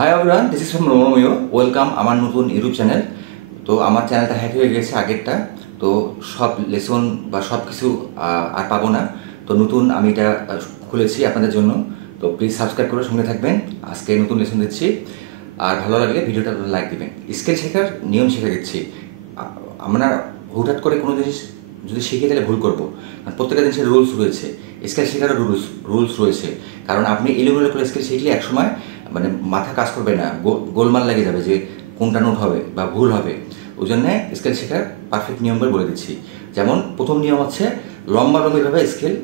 Hi everyone, this is from Romeo. Welcome আমার নতুন YouTube channel. তো আমার চ্যানেলটা হ্যাক হয়ে গেছে আগেরটা, তো সব লেসন বা সব কিছু আর পাবো না। তো নতুন আমি এটা খুলেছি আপনাদের জন্য। তো প্লিজ সাবস্ক্রাইব করে সঙ্গে থাকবেন। আজকে নতুন লেসন দিচ্ছি, আর ভালো লাগলে ভিডিওটা লাইক দিবেন। স্কেল শেখার নিয়ম শিখে দিচ্ছি। আমরা হুটহাট করে কোনো জিনিস যদি শিখে তাহলে ভুল করবো, কারণ প্রত্যেকটা জিনিসের রুলস রয়েছে। স্কেল শেখারও রুলস রয়েছে, কারণ আপনি এলোমেলো করে স্কেল শিখলে একসময় মানে মাথা কাজ করবে না, গোলমাল লেগে যাবে যে কোনটা নোট হবে বা ভুল হবে। ওই জন্যে স্কেল শেখার পারফেক্ট নিয়মগুলো বলে দিচ্ছি। যেমন প্রথম নিয়ম হচ্ছে লম্বালম্বিভাবে স্কেল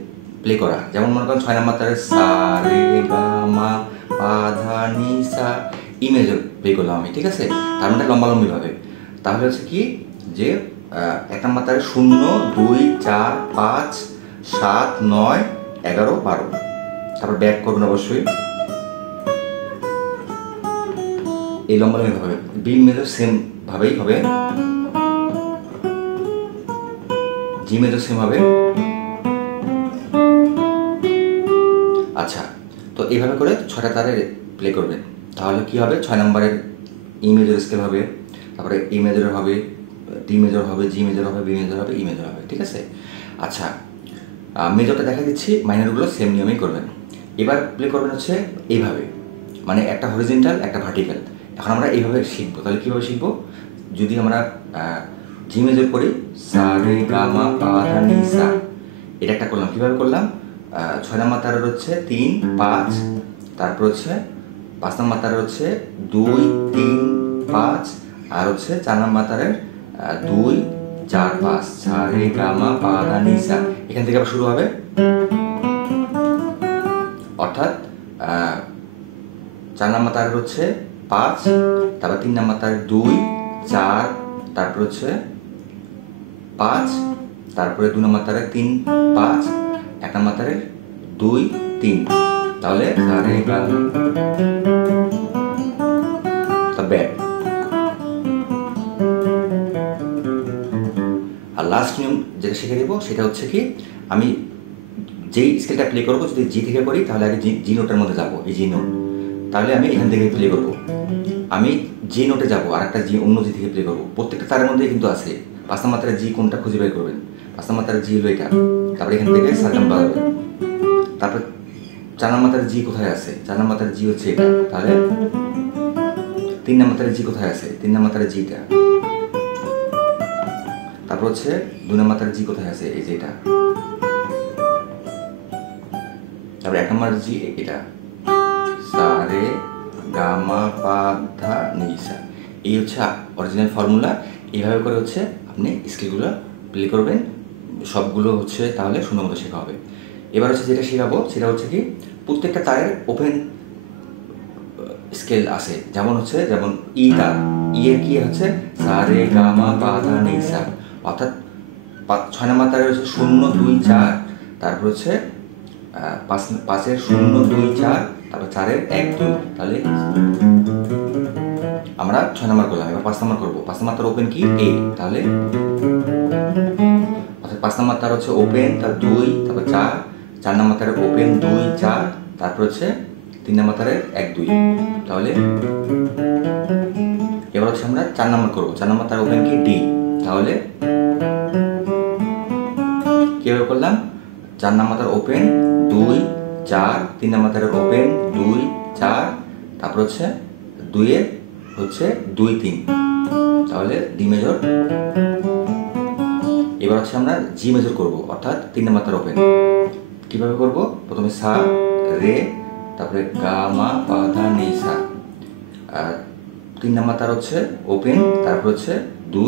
প্লে করা। যেমন মনে করেন 6 নম্বর তারে সা রে গা মা পা ধা নি সা ইমেজ প্লে করলাম আমি, ঠিক আছে? তার মানে লম্বালম্বিভাবে। তাহলে হচ্ছে কি যে 1 নম্বর তারে 0 2 4 5 7 9 11 12, তারপর ব্যাক করবেন অবশ্যই এই লম্বালম্বিভাবে। বি মেজর সেম ভাবেই হবে, জি মেজর সেম হবে। আচ্ছা, তো এইভাবে করে 6টা তারে প্লে করবেন। তাহলে কি হবে, 6 নম্বরের ই মেজর স্কেল হবে, তারপরে ই মেজর হবে, ডি মেজর হবে, জি মেজর হবে, বি মেজর হবে, ই মেজর হবে, ঠিক আছে? আচ্ছা, মেজরটা দেখা দিচ্ছি, মাইনরগুলো সেম নিয়মেই করবেন। এবার প্লে করবেন হচ্ছে এইভাবে, মানে একটা হরিজেন্টাল একটা ভার্টিক্যাল। এখন আমরা এইভাবে শিখবো। তাহলে কীভাবে শিখবো? যদি আমরা জি মেজর করি, সা রে গা মা পা ধা নি সা, এটা একটা করলাম। কীভাবে করলাম? 6 নম্বর তারের হচ্ছে 3 5, তারপর হচ্ছে 5 নম্বর তারের হচ্ছে 2 3 5, আর হচ্ছে 4 নম্বর তারের 2 4 5, সা রে গা মা পা ধা নি সা। এখান থেকে আবার শুরু হবে, অর্থাৎ 4 নম্বর তারের হচ্ছে 5, তারপর 3 নম্বর তারের 2 4, তারপর হচ্ছে 5, তারপরে 2 নম্বর তারের 3 5, 1 নম্বর তারের 2 3। তাহলে ব্যাক। আর লাস্ট নিয়ম যেটা শিখে দেবো সেটা হচ্ছে কি, আমি যেই স্কেলটা প্লে করবো যদি জি থেকে করি তাহলে আগে জি নোটের মধ্যে যাবো, এই জি নোট। তাহলে আমি এখান থেকে প্লে করবো, আমি জি নোটে যাবো আর একটা জি অন্য জি থেকে প্লে করবো। প্রত্যেকটা তারের মধ্যেই কিন্তু আছে। 5 নম্বর তারের জি কোনটা খুঁজে বের করবেন। 5 নম্বর তারের জি হলো এটা, তারপরে এখান থেকে সার্কাম বাড়াবেন। তারপর 4 নম্বর তারের জি কোথায় আছে? 4 নম্বর তারের জি হচ্ছে এটা। তাহলে 3 নম্বর তারের জি কোথায় আছে? 3 নম্বর তারের জিটা। তারপর হচ্ছে 2 নম্বর তারের জি কোথায় আছে? এই যে এটা। তারপরে 1 নম্বর জি এটা, সা রে গা মা পা ধা নি সা। এই হচ্ছে অরিজিনাল ফর্মুলা। এইভাবে করে হচ্ছে আপনি স্কেলগুলো প্লে করবেন, সবগুলো হচ্ছে তাহলে সুন্দর মতো শেখা হবে। এবার হচ্ছে যেটা শেখাবো সেটা হচ্ছে কি, প্রত্যেকটা তারের ওপেন স্কেল আছে। যেমন হচ্ছে যেমন ই তার, ই এর কি হচ্ছে সা রে গা মা পা ধা নি সা, অর্থাৎ 6 নম্বর তারের হচ্ছে 0 2 4, তারপর হচ্ছে 5-এর 0 2 4, তারপর 4-এর 1 2। তাহলে আমরা 6 নম্বর করলাম, এবার 5 নম্বর করবো। 5 নম্বর তার ওপেন কি এ, তাহলে অর্থাৎ 5 নম্বর তার হচ্ছে ওপেন, তার 2, তারপর 4, 4 নম্বর তারের ওপেন 2 4, তারপর হচ্ছে 3 নম্বর তারের 1 2। তাহলে এবার হচ্ছে আমরা 4 নম্বর করবো। 4 নম্বর তার ওপেন কি ডি, তাহলে কিভাবে করলাম? 4 নম্বর তার ওপেন 2 4, 3 নম্বর তারের ওপেন 2 4, তারপর হচ্ছে 2 এর হচ্ছে 2 3, তাহলে ডি মেজর। এবার হচ্ছে আমরা জি মেজর করবো, অর্থাৎ 3 নম্বর তার ওপেন। কিভাবে করব? প্রথমে সা রে, তারপরে গা মা পা ধা নি সা। 3 নম্বর তার হচ্ছে ওপেন, তারপর হচ্ছে 2,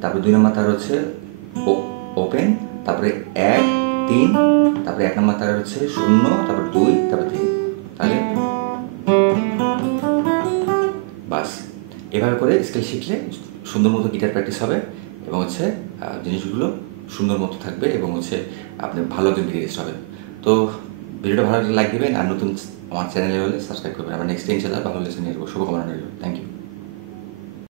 তারপরে 2 নম্বর তার হচ্ছে ওপেন, তারপরে 1 3, তারপরে 1 নম্বর তার হচ্ছে 0, তারপর 2, তারপর 3। তাহলে বাস, এভাবে করে স্কেল শিখলে সুন্দর মতো গিটার প্র্যাকটিস হবে এবং হচ্ছে জিনিসগুলো সুন্দর মতো থাকবে এবং হচ্ছে আপনি ভালো একজন গিটারিস্ট হবেন। তো ভিডিওটা ভালো লাগলে লাইক দেবেন, আর নতুন আমার চ্যানেলে হলে সাবস্ক্রাইব করবেন। আবার নেক্সট ইনশাআল্লাহ ভালো লেসন নিয়ে আসবো। শুভকামনা রইল। Thank you.